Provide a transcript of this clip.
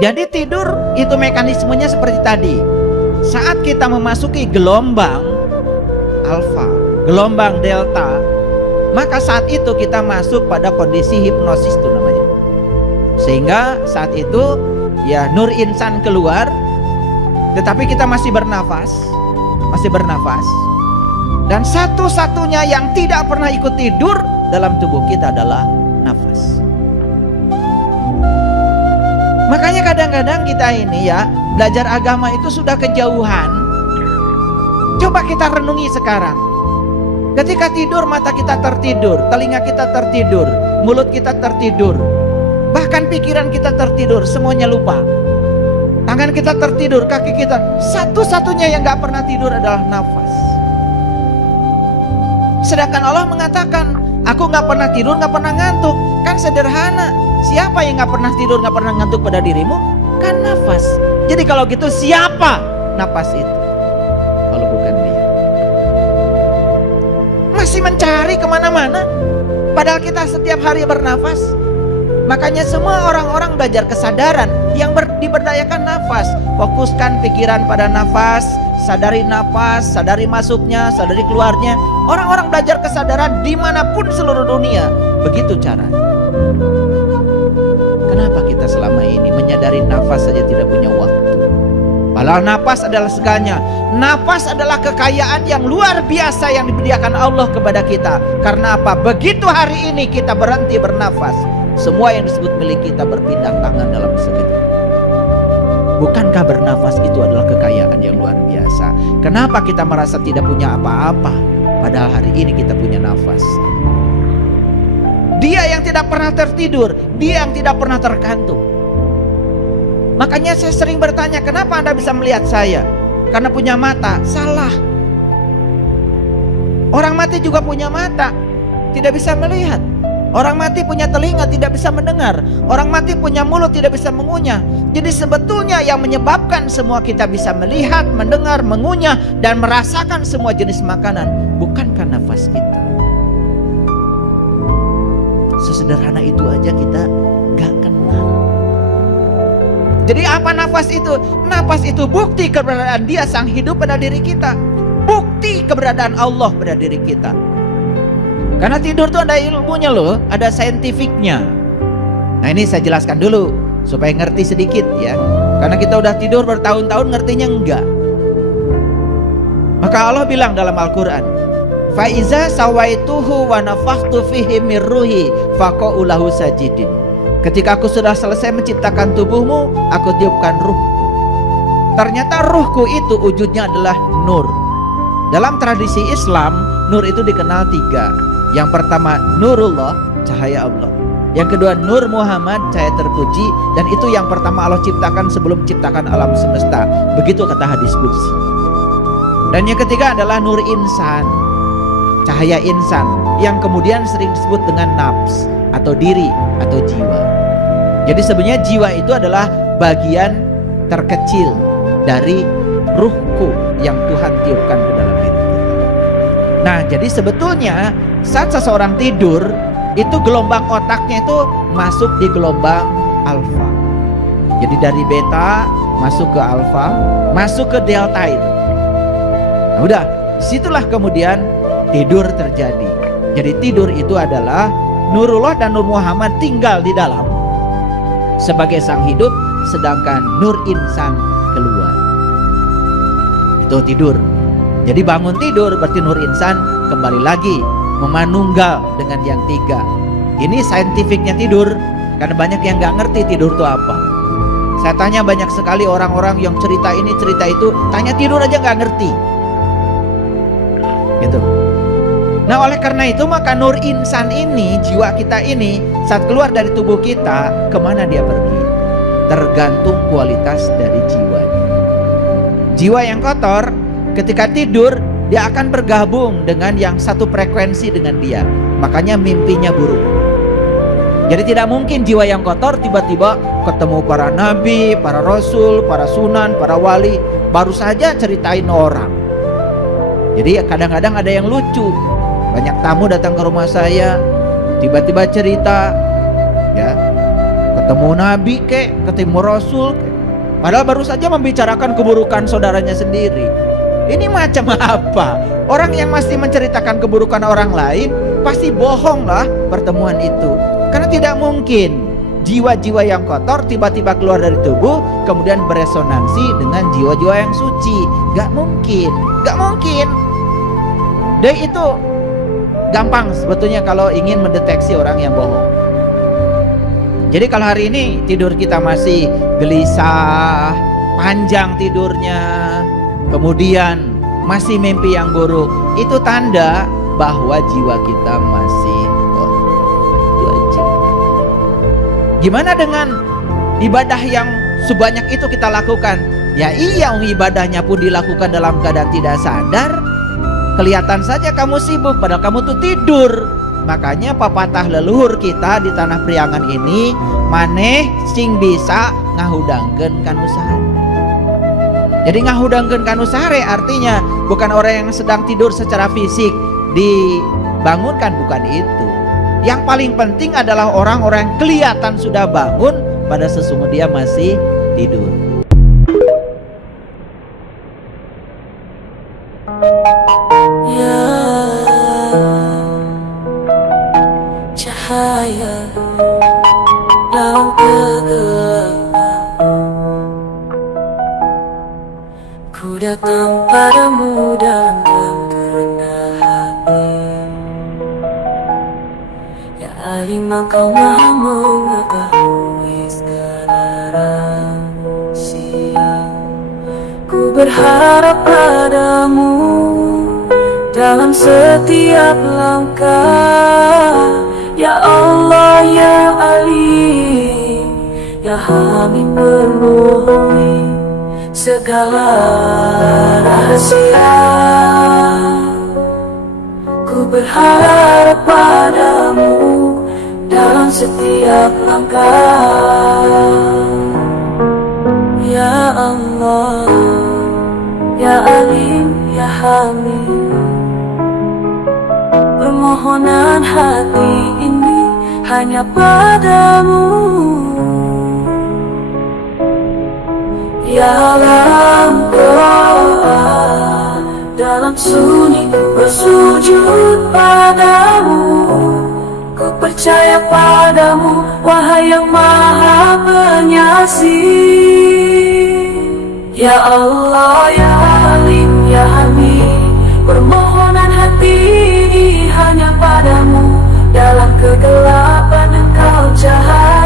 Jadi tidur itu mekanismenya seperti tadi. Saat kita memasuki gelombang alfa, gelombang delta, maka saat itu kita masuk pada kondisi hipnosis itu namanya. Sehingga saat itu ya nur insan keluar, tetapi kita masih bernafas. Dan satu-satunya yang tidak pernah ikut tidur dalam tubuh kita adalah nafas. Makanya kadang-kadang kita ini ya belajar agama itu sudah kejauhan. Coba kita renungi sekarang. Ketika tidur mata kita tertidur, telinga kita tertidur, mulut kita tertidur, bahkan pikiran kita tertidur, semuanya lupa. Tangan kita tertidur, kaki kita, satu-satunya yang gak pernah tidur adalah nafas. Sedangkan Allah mengatakan, aku gak pernah tidur, gak pernah ngantuk. Kan sederhana. Siapa yang gak pernah tidur, gak pernah ngantuk pada dirimu? Kan nafas. Jadi kalau gitu siapa nafas itu? Kalau bukan dia. Masih mencari kemana-mana, padahal kita setiap hari bernafas. Makanya semua orang-orang belajar kesadaran yang diberdayakan nafas. Fokuskan pikiran pada nafas, sadari nafas, sadari masuknya, sadari keluarnya. Orang-orang belajar kesadaran dimanapun seluruh dunia. Begitu caranya. Kenapa kita selama ini menyadari nafas saja tidak punya waktu? Padahal nafas adalah segalanya. Nafas adalah kekayaan yang luar biasa yang diberikan Allah kepada kita. Karena apa? Begitu hari ini kita berhenti bernafas, semua yang disebut milik kita berpindah tangan dalam sekejap. Bukankah bernafas itu adalah kekayaan yang luar biasa? Kenapa kita merasa tidak punya apa-apa? Padahal hari ini kita punya nafas. Dia yang tidak pernah tertidur, dia yang tidak pernah terkantuk. Makanya saya sering bertanya, kenapa Anda bisa melihat saya? Karena punya mata. Salah. Orang mati juga punya mata, tidak bisa melihat. Orang mati punya telinga, tidak bisa mendengar. Orang mati punya mulut, tidak bisa mengunyah. Jadi sebetulnya yang menyebabkan semua kita bisa melihat, mendengar, mengunyah, dan merasakan semua jenis makanan, bukankah nafas kita? Sesederhana itu aja kita gak kenal. Jadi apa nafas itu? Nafas itu bukti keberadaan Dia Sang Hidup pada diri kita. Bukti keberadaan Allah pada diri kita. Karena tidur tuh ada ilmunya loh, ada saintifiknya. Nah ini saya jelaskan dulu supaya ngerti sedikit ya. Karena kita udah tidur bertahun-tahun ngertinya enggak. Maka Allah bilang dalam Al-Quran, Faiza sawaituhu wa nafakhtu fihi min ruhi faqa'u lahu sajidin. Ketika aku sudah selesai menciptakan tubuhmu, aku tiupkan ruhku. Ternyata ruhku itu wujudnya adalah nur. Dalam tradisi Islam, nur itu dikenal 3. Yang pertama Nurullah, cahaya Allah. Yang kedua Nur Muhammad, cahaya terpuji. Dan itu yang pertama Allah ciptakan sebelum menciptakan alam semesta. Begitu kata hadis qudsi. Dan yang ketiga adalah Nur Insan, cahaya insan, yang kemudian sering disebut dengan nafs atau diri atau jiwa. Jadi sebenarnya jiwa itu adalah bagian terkecil dari ruhku yang Tuhan tiupkan ke dalam diri kita. Nah jadi sebetulnya saat seseorang tidur, itu gelombang otaknya itu masuk di gelombang alfa. Jadi dari beta masuk ke alfa, masuk ke delta itu. Nah udah, disitulah kemudian tidur terjadi. Jadi tidur itu adalah Nurullah dan Nur Muhammad tinggal di dalam sebagai sang hidup, sedangkan Nur Insan keluar. Itu tidur. Jadi bangun tidur berarti Nur Insan kembali lagi memanunggal dengan yang 3. Ini saintifiknya tidur. Karena banyak yang gak ngerti tidur itu apa. Saya tanya banyak sekali orang-orang yang cerita ini cerita itu, tanya tidur aja gak ngerti gitu. Nah oleh karena itu maka Nur Insan ini, jiwa kita ini saat keluar dari tubuh kita, kemana dia pergi? Tergantung kualitas dari jiwanya. Jiwa yang kotor ketika tidur, dia akan bergabung dengan yang satu frekuensi dengan dia. Makanya mimpinya buruk. Jadi tidak mungkin jiwa yang kotor tiba-tiba ketemu para nabi, para rasul, para sunan, para wali, baru saja ceritain orang. Jadi kadang-kadang ada yang lucu. Banyak tamu datang ke rumah saya, tiba-tiba cerita, ya, ketemu nabi kek, ketemu rasul kek, padahal baru saja membicarakan keburukan saudaranya sendiri. Ini macam apa? Orang yang masih menceritakan keburukan orang lain pasti bohong lah pertemuan itu. Karena tidak mungkin jiwa-jiwa yang kotor tiba-tiba keluar dari tubuh kemudian beresonansi dengan jiwa-jiwa yang suci. Gak mungkin, gak mungkin. Dan itu gampang sebetulnya kalau ingin mendeteksi orang yang bohong. Jadi kalau hari ini tidur kita masih gelisah, panjang tidurnya, kemudian masih mimpi yang buruk, itu tanda bahwa jiwa kita masih kotor. Itu aja. Gimana dengan ibadah yang sebanyak itu kita lakukan? Ya iya, ibadahnya pun dilakukan dalam keadaan tidak sadar. Kelihatan saja kamu sibuk padahal kamu tuh tidur. Makanya pepatah leluhur kita di tanah Priangan ini, maneh sing bisa ngahudangkeun kanu sahare. Jadi ngahudangkeun kanu sahare artinya bukan orang yang sedang tidur secara fisik dibangunkan, bukan itu. Yang paling penting adalah orang-orang yang kelihatan sudah bangun pada sesungguhnya dia masih tidur. Cahaya dalam kegelapan, ku datang padamu dalam kerendah hati. Ya Alim, Engkau Maha mengetahui segala rahasia. Ku berharap padamu dalam setiap langkah. Ya Allah, Ya Alim, Ya Hamid, bermohon segala rahasia. Ku berharap padamu dalam setiap langkah. Ya Allah, Ya Alim, Ya Hamid, permohonan hati ini hanya padamu. Ya dalam doa, dalam sunyi bersujud padamu. Ku percaya padamu, wahai yang Maha Pengasih. Ya Allah, Ya Alim, Ya Hamid, permohonan hati ini hanya padamu. Dalam kegelapan Engkau cahaya.